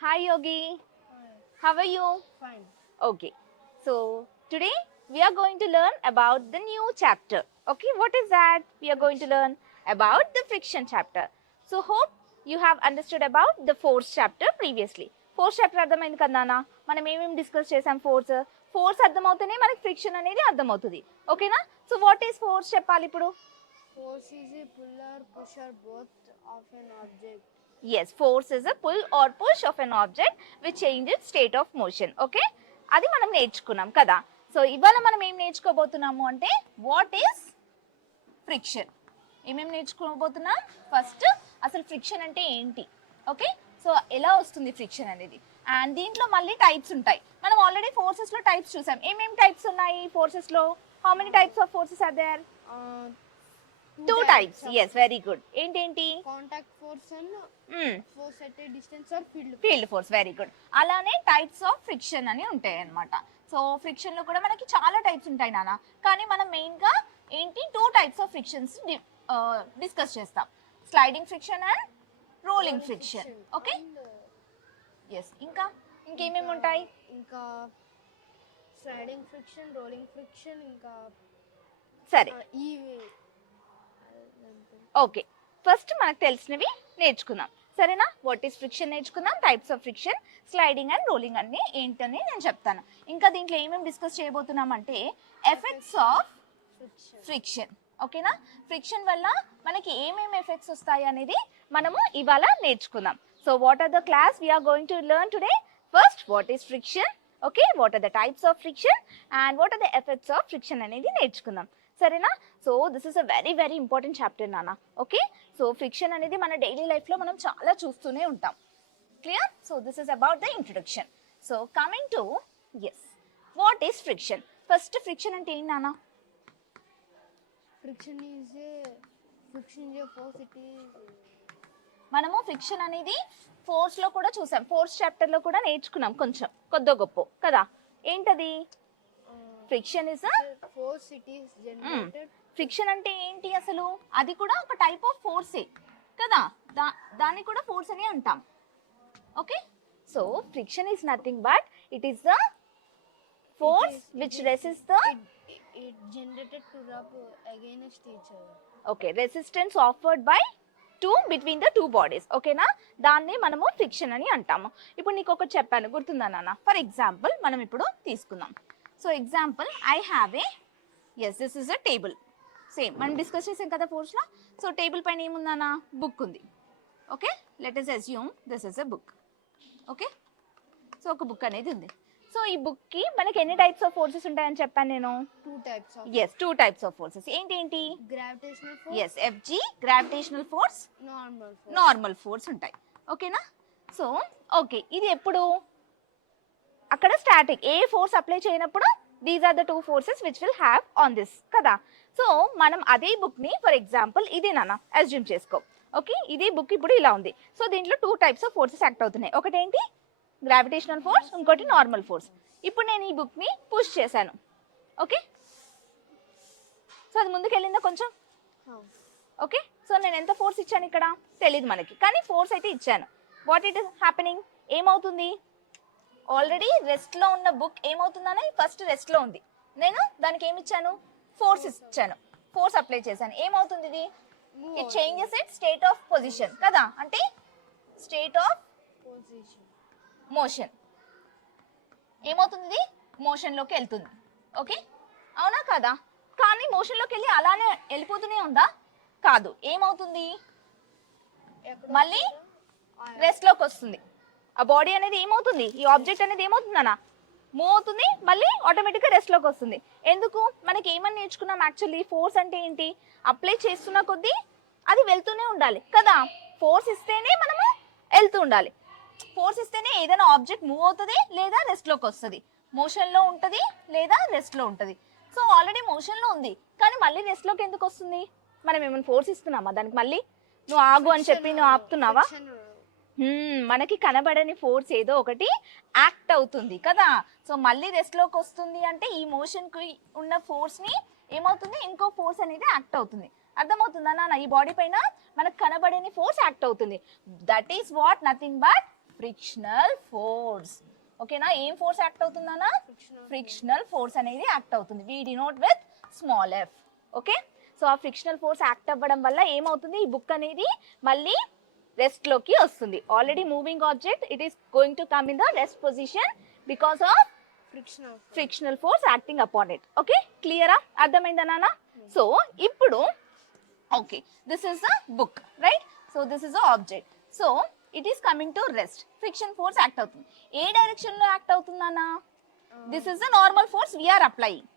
Hi Yogi, how are you? Fine. Okay, so today we are going to learn about the new chapter. Okay, what is that? We are going to learn about the friction chapter. So hope you have understood about the fourth chapter previously. Fourth chapter అర్థమైంది కదా నాన్న, మనం ఏమేమి discuss చేసాం. Force అర్థమవుతూనే మనకి friction అనేది అర్థమవుతుంది. ఓకేనా? సో వాట్ ఈస్ ఫోర్స్ చెప్పాలి ఇప్పుడు. Force is a puller, pusher both of an object. Yes, force is a pull or push of an object which changes state of motion. Okay, అది మనం నేర్చుకున్నాం కదా. సో ఇవాళ మనం ఏం నేర్చుకోబోతున్నాము అంటే వాట్ ఈస్ ఫ్రిక్షన్. ఏమేమి నేర్చుకోబోతున్నాం? ఫస్ట్ అసలు ఫ్రిక్షన్ అంటే ఏంటి, ఓకే. సో ఎలా వస్తుంది ఫ్రిక్షన్ అనేది, అండ్ దీంట్లో మళ్ళీ టైప్స్ ఉంటాయి. మనం ఆల్రెడీ ఫోర్సెస్లో టైప్స్ చూసాం. ఏమేమి టైప్స్ ఉన్నాయి ఫోర్సెస్లో? How many types of forces are there? Two types. Yes, very good. ఏంటేంటి? Contact force and force at a distance or field force. Field force, very good. అలానే టైప్స్ ఆఫ్ ఫ్రిక్షన్ అని ఉంటాయి అన్నమాట. So friction లో కూడా మనకి చాలా types ఉంటాయి నాన్న, కానీ మనం మెయిన్ గా ఏంటి 2 టైప్స్ ఆఫ్ ఫ్రిక్షన్స్ డిస్కస్ చేస్తాం. Sliding friction and rolling friction. Okay, yes. ఇంకేమేమి ఉంటాయి? ఇంకా స్లైడింగ్ ఫ్రిక్షన్, రోలింగ్ ఫ్రిక్షన్, ఇంకా సరే, ఈ ఓకే. ఫస్ట్ మనకు తెలిసినవి నేర్చుకుందాం, సరేనా? వాట్ ఈస్ ఫ్రిక్షన్ నేర్చుకుందాం, types of friction, sliding and rolling అన్ని ఏంటని నేను చెప్తాను. ఇంకా దీంట్లో ఏమేమి డిస్కస్ చేయబోతున్నాం అంటే ఎఫెక్ట్స్ ఆఫ్ ఫ్రిక్షన్. ఓకేనా? ఫ్రిక్షన్ వల్ల మనకి ఏమేమి ఎఫెక్ట్స్ వస్తాయి అనేది మనము ఇవాళ నేర్చుకుందాం. So what are the class we're going to learn today? First what is friction, okay, what are the types of friction and what are the effects of friction అనేది నేర్చుకుందాం, సరేనా? So this is a very very important chapter నాన్న. Okay, so friction అనేది మన daily లైఫ్లో మనం చాలా చూస్తూనే ఉంటాం. Clear? So this is about the introduction. So coming to yes, what is friction. First friction అంటే ఏంటి నాన్న? Friction is a force. It is మనము ఫ్రిక్షన్ అనేది ఫోర్స్లో కూడా చూసాం, ఫోర్త్ చాప్టర్లో కూడా నేర్చుకున్నాం కొంచెం కొద్ది గొప్ప కదా. ఏంటది? Friction is force. It is generated. Friction అంటే ఏంటి అసలు? అది కూడా ఒక టైప్ ఆఫ్ ఫోర్సే కదా, దాన్ని కూడా ఫోర్స్ అని అంటాం. Okay, so friction is nothing but it is the force which resist the It generated to rub against each other. Okay, resistance offered by between the 2 bodies. ఓకేనా? దాన్ని మనము ఫ్రిక్షన్ అని అంటాము. ఇప్పుడు నీకు ఒకటి చెప్పాను, గుర్తుందా నాన్న? ఫర్ ఎగ్జాంపుల్ మనం ఇప్పుడు తీసుకుందాం. So example, I have a, yes, this is a table. Same మనం డిస్కస్ చేసాం కదా ఫోర్స్లో. సో టేబుల్ పైన ఏముందన్నా? బుక్ ఉంది. Okay, let us assume this is a book. Okay, so ఒక బుక్ అనేది ఉంది. సో ఈ బుక్కి మనకి ఎన్ని టైప్స్ ఆఫ్ ఫోర్సెస్ ఉంటాయని చెప్పాను నేను? 2 types of yes, 2 types of forces. ఏంటి? gravitational force, yes, F G gravitational force, normal force. Normal force ఉంటాయి. ఓకేనా? సో ఓకే, ఇది ఎప్పుడు? అక్కడ స్టాటిక్, ఏ ఫోర్స్ అప్లై చేయనప్పుడు these are the 2 forces which will have on this కదా. సో మనం అదే బుక్ని, ఫర్ ఎగ్జాంపుల్ ఇది నాన్న అజ్యూమ్ చేసుకో. ఓకే, ఇది బుక్ ఇప్పుడు ఇలా ఉంది. సో దీంట్లో 2 టైప్స్ ఆఫ్ ఫోర్సెస్ యాక్ట్ అవుతున్నాయి. ఒకటేంటి? గ్రావిటేషనల్ ఫోర్స్, ఇంకోటి నార్మల్ ఫోర్స్. ఇప్పుడు నేను ఈ బుక్ని పుష్ చేశాను. ఓకే, సో అది ముందుకు వెళ్ళిందా కొంచెం? ఓకే, సో నేను ఎంత ఫోర్స్ ఇచ్చాను ఇక్కడ తెలియదు మనకి, కానీ ఫోర్స్ అయితే ఇచ్చాను. What it is happening? ఏమవుతుంది? ఆల్రెడీ రెస్ట్లో ఉన్న బుక్ ఏమవుతుందని ఫస్ట్ రెస్ట్లో ఉంది. నేను దానికి ఏమి ఇచ్చాను? ఫోర్స్ ఇచ్చాను, ఫోర్స్ అప్లై చేశాను. ఏమవుతుంది ఇది? It changes it state of position కదా, అంటే స్టేట్ ఆఫ్ Position. మోషన్. ఏమవుతుంది? ఇది మోషన్లోకి వెళ్తుంది. ఓకే, అవునా కదా? కానీ మోషన్లోకి వెళ్ళి అలానే వెళ్ళిపోతూనే ఉందా? కాదు. ఏమవుతుంది? మళ్ళీ రెస్ట్లోకి వస్తుంది. ఆ బాడీ అనేది ఏమవుతుంది? ఈ ఆబ్జెక్ట్ అనేది ఏమవుతుందన్నా? మూవ్ అవుతుంది, మళ్ళీ ఆటోమేటిక్గా రెస్ట్లోకి వస్తుంది. ఎందుకు? మనకి ఏమని నేర్చుకున్నాం యాక్చువల్లీ? ఫోర్స్ అంటే ఏంటి? అప్లై చేస్తున్న కొద్దీ అది వెళ్తూనే ఉండాలి కదా. ఫోర్స్ ఇస్తేనే మనము వెళ్తూ ఉండాలి. ఫోర్స్ ఇస్తేనే ఏదైనా ఆబ్జెక్ట్ మూవ్ అవుతుంది లేదా రెస్ట్లోకి వస్తుంది, మోషన్లో ఉంటుంది లేదా రెస్ట్లో ఉంటుంది. సో ఆల్రెడీ మోషన్లో ఉంది, కానీ మళ్ళీ రెస్ట్లోకి ఎందుకు వస్తుంది? మనం ఏమైనా ఫోర్స్ ఇస్తున్నామా దానికి? మళ్ళీ నువ్వు ఆగు అని చెప్పి నువ్వు ఆపుతున్నావా? మనకి కనబడని ఫోర్స్ ఏదో ఒకటి యాక్ట్ అవుతుంది కదా. సో మళ్ళీ రెస్ట్లోకి వస్తుంది అంటే ఈ మోషన్కి ఉన్న ఫోర్స్ని ఏమవుతుంది? ఇంకో ఫోర్స్ అనేది యాక్ట్ అవుతుంది. అర్థమవుతుందా నాన్న? ఈ బాడీ పైన మనకు కనబడని ఫోర్స్ యాక్ట్ అవుతుంది. That is what nothing but frictional force. ఓకేనా, ఏం ఫోర్స్ యాక్ట్ అవుతుందన్నా? ఫ్రిక్షనల్ ఫోర్స్ అనేది యాక్ట్ అవుతుంది. We denote with small F. Okay, so ఆ ఫ్రిక్షనల్ ఫోర్స్ యాక్ట్ అవ్వడం వల్ల ఏమవుతుంది, ఈ బుక్ అనేది మళ్ళీ రెస్ట్ లోకి వస్తుంది. Already moving object, it is going to come in the rest position because of frictional force acting upon it. Okay, క్లియరా? అర్థమైందా నాన్న? సో ఇప్పుడు okay, this is the book, right? So this is the object. So it is coming to rest. Friction force act అవుతుంది. ఏ direction లో act అవుతుందన్నా? This is the normal force we are applying.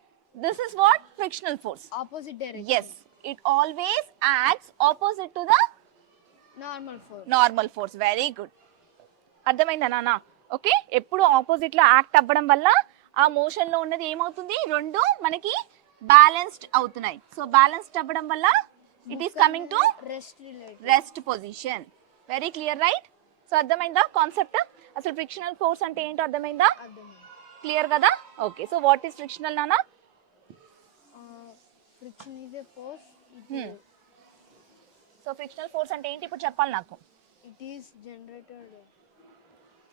This is what? Frictional force. Opposite direction. Yes, it always acts opposite to the Normal force. Very good. అర్థమైందా నాన్న? Okay, ఎప్పుడు opposite లో act అవ్వడం వల్ల ఆ మోషన్ లో ఉన్నది ఏమవుతుంది, రెండు మనకి బ్యాలెన్స్డ్ అవుతున్నాయి. సో బ్యాలెన్స్డ్ అవ్వడం వల్ల it is coming to rest position. Very clear, right? So అర్థమైందా కాన్సెప్ట్? అసలు ఫ్రిక్షనల్ ఫోర్స్ అంటే ఏంటో అర్థమైందా? క్లియర్ కదా? Okay, so what is frictional నాన్న? Friction is a force. So frictional force అంటే ఏంటి ఇప్పుడు చెప్పాలి నాకు. It is generated.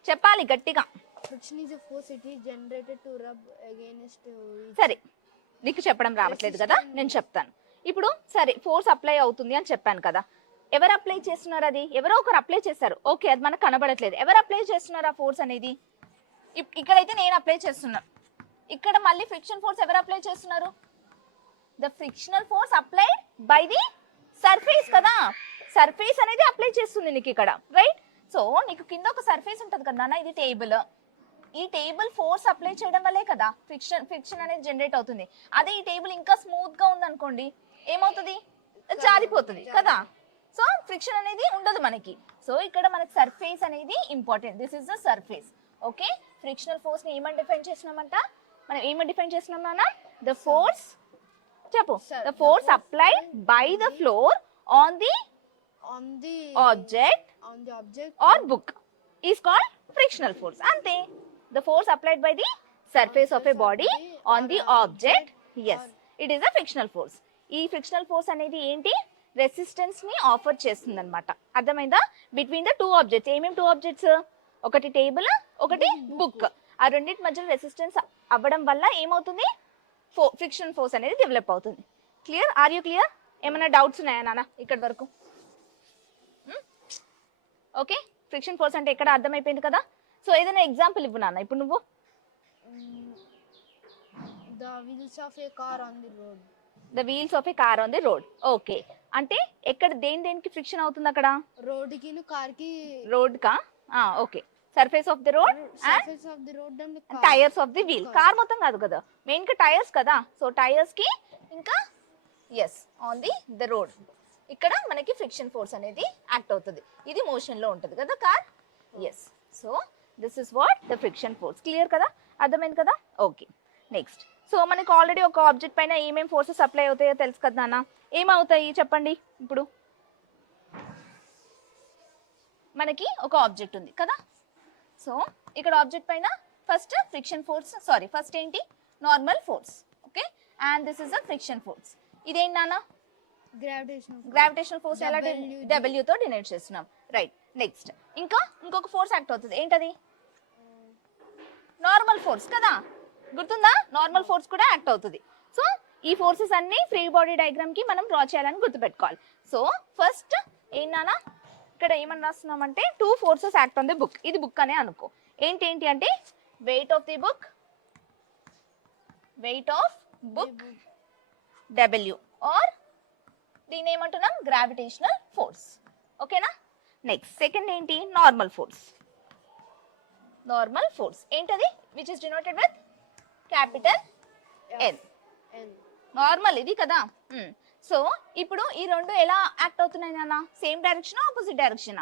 చెప్పాలి గట్టిగా. Friction is a force. It is generated to rub against. సరే, నీకు చెప్పడం రావట్లేదు కదా, నేను చెప్తాను ఇప్పుడు. సరే, ఫోర్స్ అప్లై అవుతుంది అని చెప్పాను కదా. ఎవరు అప్లై చేస్తున్నారు? అది ఎవరో ఒకరు అప్లై చేస్తారు. ఓకే, అది మనకు కనబడట్లేదు. ఎవరు అప్లై చేస్తున్నారు ఆ ఫోర్స్ అనేది? ఇక్కడైతే నేను అప్లై చేస్తున్నాను. ఇక్కడ మళ్ళీ ఫ్రిక్షన్ ఫోర్స్ ఎవరు అప్లై చేస్తున్నారు? The frictional force applied by the surface కదా. సర్ఫేస్ అనేది అప్లై చేస్తుంది నీకు ఇక్కడ, రైట్? సో నీకు కింద ఒక సర్ఫేస్ ఉంటుంది కదా నాన్న, ఇది టేబుల్. ఈ టేబుల్ ఫోర్స్ అప్లై చేయడం వల్లే కదా ఫ్రిక్షన్ అనేది జనరేట్ అవుతుంది. అదే ఈ టేబుల్ ఇంకా స్మూత్ గా ఉంది అనుకోండి, ఏమవుతుంది, జారిపోతుంది కదా. సో ఫ్రిక్షన్ అనేది ఉండదు మనకి. సో ఇక్కడ మనకి సర్ఫేస్ అనేది important. This is the surface. Okay, frictional force ని ఏమని డిఫైన్ చేస్తున్నామంట? మనం ఏమని డిఫైన్ చేస్తున్నాం నాన్న? ద ఫోర్స్, చెప్పు. The force applied by the floor on the object or book is called frictional force. అంతే. The force applied by the surface of a body on the object, yes, it is a frictional force. ఈ frictional force అనేది ఏంటి? Resistance ని offer చేస్తుంది అనమాట. అర్థమైందా? Between the two objects. ఏమేమి two objects? ఒకటి టేబుల్, ఒకటి బుక్. ఆ రెండింటి మధ్యలో రెసిస్టెన్స్ అవ్వడం వల్ల ఏమవుతుంది, ఫ్రిక్షన్ ఫోర్స్ అనేది డెవలప్ అవుతుంది. క్లియర్? Are you clear? ఏమైనా డౌట్స్ ఉన్నాయా నాన్న ఇక్కడ వరకు? ఓకే, ఫ్రిక్షన్ ఫోర్స్ అంటే ఎక్కడ అర్థమైపోయింది కదా. సో ఏదైనా ఎగ్జాంపుల్ ఇవ్వు నాన్న ఇప్పుడు నువ్వు. The wheels of a car on the road. The wheels of A car on the road. Okay, అంటే ఎక్కడ దేనికి ఫ్రిక్షన్ అవుతుంది అక్కడ? రోడ్ కి కార్ కి. రోడ్ కా? Okay, surface of the road and tyres of the wheel. Car మొత్తం కాదు కదా, మెయిన్ గా టైర్స్ కదా. సో టైర్స్ కి ఇంకా ఎస్ ఆన్ ది రోడ్ ఇక్కడ మనకి ఫ్రిక్షన్ ఫోర్స్ అనేది యాక్ట్ అవుతుంది. ఇది మోషన్ లో ఉంటుంది కదా car. Yes, so this is what the friction force. Clear కదా? అర్థమైంది కదా? Okay, next. సో మనకి ఆల్రెడీ ఒక ఆబ్జెక్ట్ పైన ఏమేమి ఫోర్సెస్ అప్లై అవుతాయో తెలుసు కదా నాన్న. ఏమవుతాయి చెప్పండి ఇప్పుడు? మనకి ఒక ఆబ్జెక్ట్ ఉంది కదా. సో ఇక్కడ ఆబ్జెక్ట్ పైన first friction force, sorry first ఏంటి, normal force. Okay, and this is the friction force. ఇదేంటి నాన్న? Gravitational force. ఎలా? W తో డినోట్ చేస్తున్నాం, రైట్? నెక్స్ట్ ఇంకొక ఫోర్స్ యాక్ట్ అవుతుంది. ఏంటది? నార్మల్ ఫోర్స్ కదా, గుర్తుందా? నార్మల్ ఫోర్స్ కూడా యాక్ట్ అవుతుంది. సో ఈ ఫోర్సెస్ అన్ని ఫ్రీ బాడీ డయాగ్రామ్ కి మనం డ్రా చేయాలని గుర్తుపెట్టుకోవాలి. సో ఫస్ట్ ఏంటన్నా ఇక్కడ ఏమని రాస్తున్నామంటే two forces act on the book. ఇది బుక్ అనే అనుకో. ఏంటి అంటే weight of the book, weight of book W, or దీని ఏమంటున్నాం గ్రావిటేషనల్ ఫోర్స్. ఓకేనా? నెక్స్ట్ సెకండ్ ఏంటి? Normal force. నార్మల్ ఫోర్స్ ఏంటది? Which is denoted with capital N. Normal ఇది కదా. సో ఇప్పుడు ఈ రెండు ఎలా యాక్ట్ అవుతున్నాయి నాన్న? Same direction, opposite direction?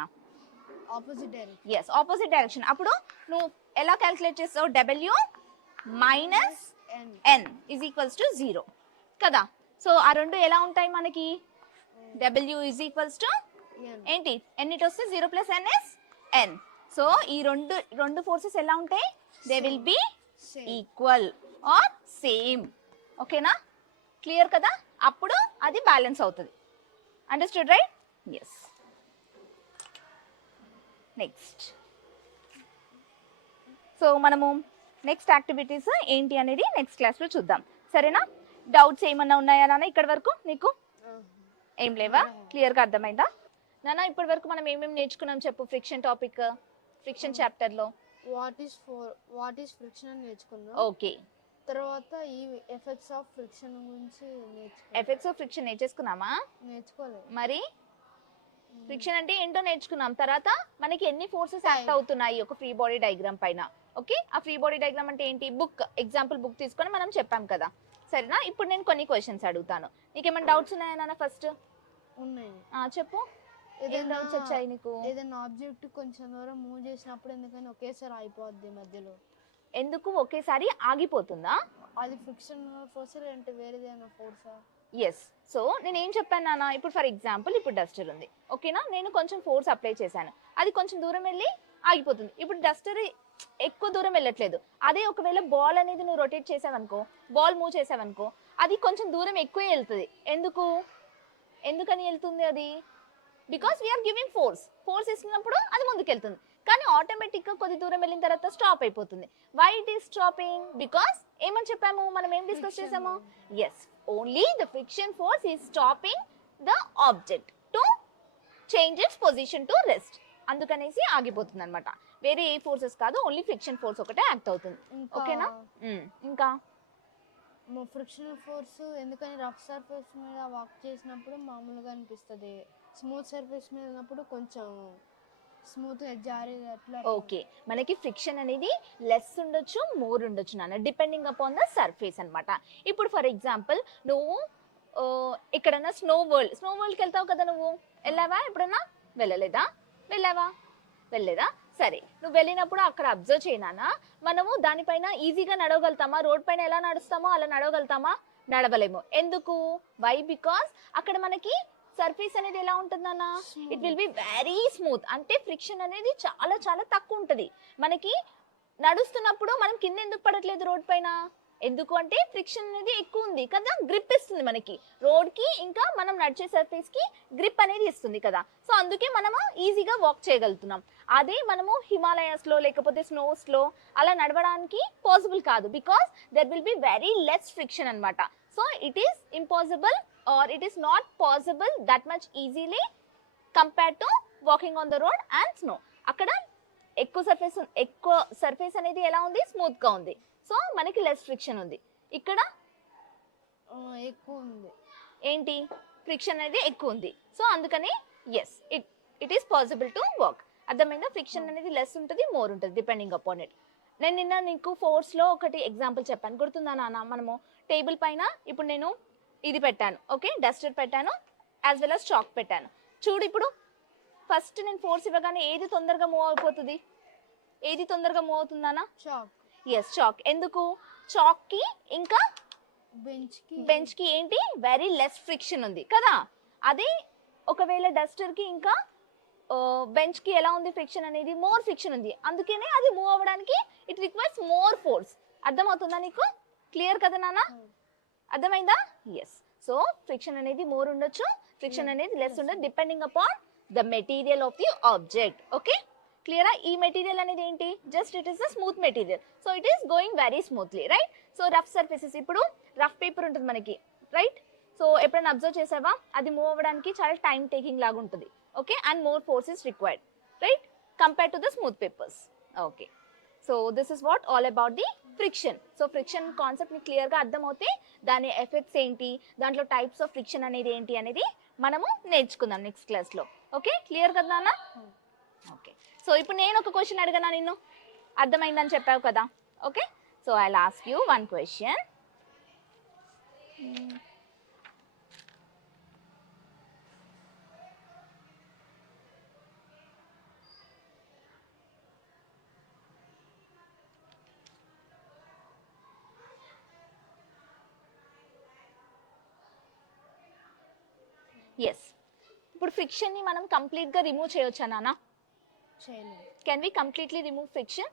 Opposite direction. Yes, opposite direction. అప్పుడు నువ్వు ఎలా క్యాలిక్యులేట్ చేస్తావు? W minus N is equals to 0 కదా. సో ఆ రెండు ఎలా ఉంటాయి మనకి? W ఈజ్ ఈక్వల్స్ టు ఏంటి? N ఇట్ వస్తే 0 plus N is N. So ఈ రెండు ఫోర్సెస్ ఎలా ఉంటాయి? They will be equal or same. ఓకేనా? క్లియర్ కదా? అప్పుడు అది బ్యాలెన్స్ అవుతుంది. Understood right? Yes. Next so మనము నెక్స్ట్ యాక్టివిటీస్ ఏంటి అనేది నెక్స్ట్ క్లాస్లో చూద్దాం, సరేనా? డౌట్స్ ఏమన్నా ఉన్నాయా నాన్న ఇక్కడి వరకు నీకు? ఏం లేవా? క్లియర్గా అర్థమైందా నాన్న? ఇప్పటి వరకు మనం ఏమేమి నేర్చుకున్నాం చెప్పు ఫ్రిక్షన్ టాపిక్, ఫ్రిక్షన్ చాప్టర్లో. వాట్ ఈస్ ఫ్రిక్షన్ అని నేర్చుకున్నాం. ఓకే, తర్వాత ఈ ఎఫెక్ట్స్ ఆఫ్ ఫ్రిక్షన్ గురించి ఎఫెక్ట్స్ ఆఫ్ ఫ్రిక్షన్ నేర్చుకోలేదు మరి. ఫ్రిక్షన్ అంటే ఏంటో నేర్చుకున్నాం. తర్వాత మనకి ఎన్ని ఫోర్సెస్ యాక్ట్ అవుతున్నాయి ఒక ఫ్రీ బాడీ డయాగ్రామ్ పైన. ఓకే, ఆ ఫ్రీ బాడీ డయాగ్రామ్ అంటే ఏంటి? బుక్ ఎగ్జాంపుల్ బుక్ తీసుకొని మనం చెప్పాం కదా, సరేనా? ఇప్పుడు నేను కొన్ని క్వశ్చన్స్ అడుగుతాను, నీకేమైనా డౌట్స్ ఉన్నాయా నాన్న? ఫస్ట్ ఉన్నాయి. చెప్పు, ఏం డౌట్స్ వచ్చాయి నీకు? ఏదైనా ఆబ్జెక్ట్ కొంచెం దూరం మూవ్ చేసినప్పుడు ఎందుకని ఒకేసారి అయిపోద్ది మధ్యలో? ఎందుకు ఒకేసారి ఆగిపోతుందా? అది ఫ్రిక్షన్ ఫోర్స్ అంటే వేరేదేమైనా ఫోర్సా? ఎస్. సో నేను ఏం చెప్పాను నాన్న, ఇప్పుడు ఫర్ ఎగ్జాంపుల్ ఇప్పుడు డస్టర్ ఉంది, ఓకేనా? నేను కొంచెం ఫోర్స్ అప్లై చేశాను, అది కొంచెం దూరం వెళ్ళి ఆగిపోతుంది. ఇప్పుడు డస్టర్ ఎక్కువ దూరం వెళ్ళట్లేదు. అదే ఒకవేళ బాల్ అనేది నువ్వు రొటేట్ చేసావనుకో, బాల్ మూవ్ చేసావనుకో, అది కొంచెం దూరం ఎక్కువే వెళ్తుంది. ఎందుకని వెళ్తుంది అది? బికాస్ వీఆర్ గివింగ్ ఫోర్స్ ఇస్తున్నప్పుడు అది ముందుకెళ్తుంది. కానీ ఆటోమేటిక్గా కొద్ది దూరం వెళ్ళిన తర్వాత స్టాప్ అయిపోతుంది. Why it is stopping? Because ఏమని చెప్పాము, మనం ఏం డిస్కస్ చేసాము? Yes, only the friction force is stopping the object to change its position to rest. అందుకనేసి ఆగిపోతుంది అనమాట. వేరే ఏ ఫోర్సెస్ కాదు, ఓన్లీ ఫ్రిక్షన్ ఫోర్స్ ఒకటే యాక్ట్ అవుతుంది. ఓకేనా? ఇంకా ఫ్రిక్షన్ ఫోర్స్ ఎందుకని రఫ్ సర్ఫేస్ మీద వాక్ చేసినప్పుడు మామూలుగా అనిపిస్తుంది, స్మూత్ సర్ఫేస్ మీద ఉన్నప్పుడు కొంచెం స్మూత్ జారీ అట్లా. ఓకే, మనకి ఫ్రిక్షన్ అనేది లెస్ ఉండొచ్చు, మోర్ ఉండొచ్చు నాన్న, డిపెండింగ్ అపాన్ ద సర్ఫేస్ అనమాట. ఇప్పుడు ఫర్ ఎగ్జాంపుల్ నువ్వు ఎక్కడన్నా స్నో వరల్డ్కి వెళ్తావు కదా, నువ్వు వెళ్ళావా ఎప్పుడన్నా? వెళ్ళలేదా? సరే, నువ్వు వెళ్ళినప్పుడు అక్కడ అబ్జర్వ్ చేయనా, మనము దానిపైన ఈజీగా నడవగలుగుతామా? రోడ్ పైన ఎలా నడుస్తామో అలా నడవగలుగుతామా? నడవలేము. ఎందుకు? వై? బికాస్ అక్కడ మనకి సర్ఫేస్ అనేది ఎలా ఉంటుందన్నా, it will be very smooth. అంటే ఫ్రిక్షన్ అనేది చాలా చాలా తక్కువ ఉంటుంది. మనకి నడుస్తున్నప్పుడు మనం కింద ఎందుకు పడట్లేదు రోడ్ పైన? ఎందుకు అంటే ఫ్రిక్షన్ అనేది ఎక్కువ ఉంది కదా, గ్రిప్ ఇస్తుంది మనకి రోడ్కి, ఇంకా మనం నడిచే సర్ఫేస్కి గ్రిప్ అనేది ఇస్తుంది కదా. సో అందుకే మనము ఈజీగా వాక్ చేయగలుగుతున్నాం. అదే మనము హిమాలయాస్లో లేకపోతే స్నోస్లో అలా నడవడానికి పాసిబుల్ కాదు, because there will be very less friction అనమాట. So it is impossible or it is not possible that much easily compared to walking on the road and snow. అక్కడ ఎక్కువ సర్ఫేస్ అనేది ఎలా ఉంది? స్మూత్ గా ఉంది. సో మనకి లెస్ ఫ్రిక్షన్ ఉంది. ఇక్కడ ఎక్కువ ఉంది. ఏంటి? ఫ్రిక్షన్ అనేది ఎక్కువ ఉంది. సో అందుకని yes, it is possible to walk. అర్థమైందా? ఫ్రిక్షన్ అనేది లెస్ ఉంటుంది, మోర్ ఉంటుంది, డిపెండింగ్ అపాన్ ఇట్. నేను నిన్న నీకు ఫోర్స్లో ఒకటి ఎగ్జాంపుల్ చెప్పాను, గుర్తుందా నాన్న? మనము టేబుల్ పైన ఇప్పుడు నేను ఇది పెట్టాను, ఓకే, డస్టర్ పెట్టాను, యాజ్ వెల్ as చాక్ పెట్టాను. చూడు, ఇప్పుడు ఫస్ట్ నేను ఫోర్స్ ఇవ్వగానే ఏది తొందరగా మూవ్ అయిపోతుంది? అవుతుందానా? చాక్. Yes, chalk. ఎందుకు? చాక్కి ఇంకా బెంచ్కి ఏంటి? వెరీ లెస్ ఫ్రిక్షన్ ఉంది కదా. అదే ఒకవేళ డస్టర్కి ఇంకా బెంచ్కి ఎలా ఉంది ఫ్రిక్షన్ అనేది? మోర్ ఫ్రిక్షన్ ఉంది. అందుకనే అది మూవ్ అవ్వడానికి ఇట్ రిక్వైర్స్ మోర్ ఫోర్స్. అర్థమవుతుందా నీకు? క్లియర్ కదా నాన్న? అర్థమైందా? ఎస్. సో ఫ్రిక్షన్ అనేది మోర్ ఉండొచ్చు, ఫ్రిక్షన్ అనేది లెస్ ఉండొచ్చు, depending upon the material of the object. Okay, క్లియరా? ఈ మెటీరియల్ అనేది ఏంటి? Just it is the smooth material. So it is going very smoothly, right? So rough surfaces, ఇప్పుడు rough paper ఉంటుంది మనకి, రైట్? సో ఎప్పుడైనా అబ్జర్వ్ చేసావా? అది మూవ్ అవ్వడానికి చాలా టైం టేకింగ్ లాగా ఉంటుంది. Okay, and more force is required, right, compare to the smooth papers. Okay, so this is what all about the friction. So friction concept మీకు క్లియర్గా అర్థమవుతే దాని ఎఫెక్ట్స్ ఏంటి, దాంట్లో టైప్స్ ఆఫ్ ఫ్రిక్షన్ అనేది ఏంటి అనేది మనము నేర్చుకుందాం నెక్స్ట్ క్లాస్లో. ఓకే, క్లియర్ కదా నాన్న? ఓకే, సో ఇప్పుడు నేను ఒక క్వశ్చన్ అడిగానా నిన్ను? అర్థమైందని చెప్పావు కదా. Okay, so I will ask you one question. Yes, ఇప్పుడు ఫ్రిక్షన్ని మనం కంప్లీట్గా రిమూవ్ చేయొచ్చా నాన్న? Can we completely remove friction?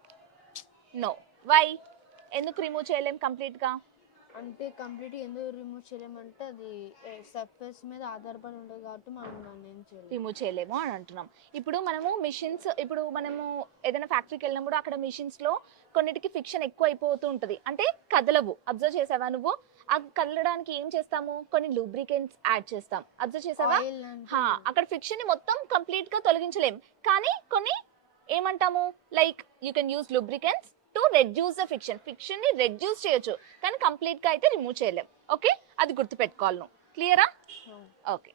No. Why? ఎందుకు రిమూవ్ చేయలేం కంప్లీట్గా? అంటే కంప్లీట్ ఎందుకు రిమూవ్ చేయలేమంటే అది సర్ఫేస్ మీద ఆధారపడి ఉంటుంది కాబట్టి మనం దాన్ని ఏం చేయలేము. రిమూవ్ చేయలేము అని అంటున్నాం. ఇప్పుడు మనము ఏదైనా ఫ్యాక్టరీకి వెళ్ళినప్పుడు అక్కడ మిషన్స్ లో కొన్నిటికి ఫిక్షన్ ఎక్కువ అయిపోతూ ఉంటది, అంటే కదలవు. అబ్జర్వ్ చేసావా నువ్వు? ఆ కదలడానికి ఏం చేస్తాము, కొన్ని లూబ్రికెంట్స్ యాడ్ చేస్తాం. అబ్జర్వ్ చేసావా? Oil అంటే అక్కడ ఫిక్షన్ ని మొత్తం కంప్లీట్ గా తొలగించలేం, కానీ కొన్ని ఏమంటాము, like you can use lubricants to reduce the fiction ని రెడ్యూస్ చేయొచ్చు, కానీ కంప్లీట్ గా అయితే రిమూవ్ చేయలేం. ఓకే, అది గుర్తుపెట్టుకోవాలి నువ్వు. క్లియరా? ఆ. ఓకే.